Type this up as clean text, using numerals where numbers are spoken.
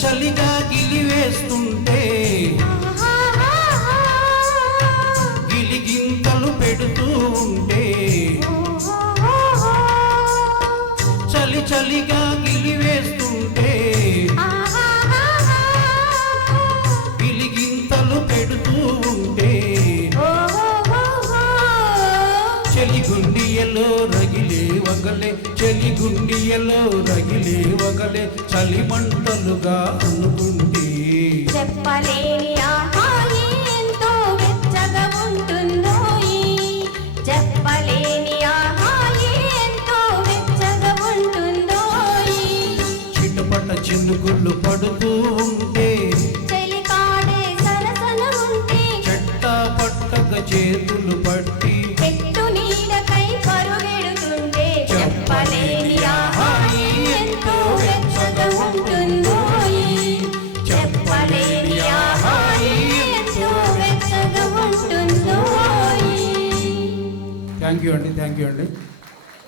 చలిగా గిలివేస్తుంటే గిలిగింతలు పెడుతూ ఉంటే చలిగా గిలివేస్తుంటే గిలిగింతలు పెడుతూ ఉంటే చెలిగుండియలో రగిలే వగలే చెలిగుండియలో రగిలే వగలే చలిమంటలుగా అనుకుంటే చెప్పలేని ఆహాయి ఎంతో వెచ్చగా ఉంటుందో చెప్పలేని ఆహాయి ఎంతో వెచ్చగా ఉంటుందో చిటపట చినుకులు పడుతూ ఉంటే చెలికాడే సరసన ఉంటే చెట్టా పట్టగా చేతులు పట్టి చెట్టు నీడకై పరుగెడుతుంటే చెప్పలేని ఆహాయి ఎంతో వెచ్చగా ఉంటుందో చెప్పలేని ఆహాయి ఎంతో వెచ్చగా ఉంటుందో. థ్యాంక్ యూ అండి